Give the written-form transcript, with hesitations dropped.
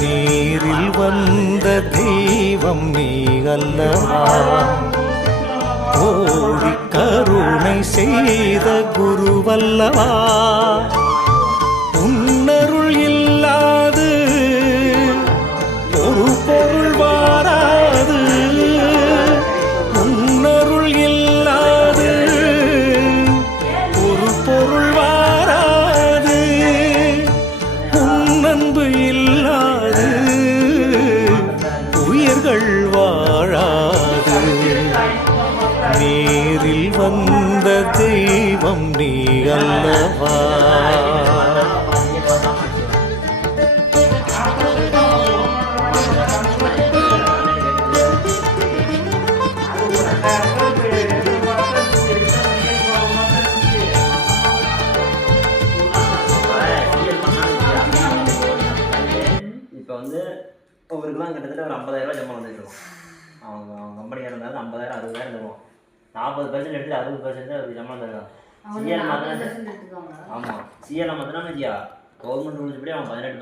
நேரில் வந்த தெய்வம் நீ அல்லவா, ஓடி கருணை செய்த குருவல்லவா, உன்னருள் இல்லாது ஒரு பொருள் வாராது, உன்னருள் இல்லாது ஒரு பொருள் வாராது, உன்னன்பு இல்லாது உயிர்கள் வாழாது. நேரில் வந்த தெய்வம் நீ அல்லவா. இப்போ வந்து ஒவ்வொருக்கெல்லாம் கிட்டத்தட்ட ஒரு 50,000 ஜமா வந்துட்டு இருக்கும். அவங்க கம்பெனியாக இருந்தாலும் 50,000 60,000 தருவோம். 40% எடுத்து 60% ஒரு ஜமா தருவாங்க. சிஎல் மாத்திரம், ஆமாம் சிஎல் மாத்திரம் கவர்மெண்ட் ரூல்ஸ் படி அவன் 18%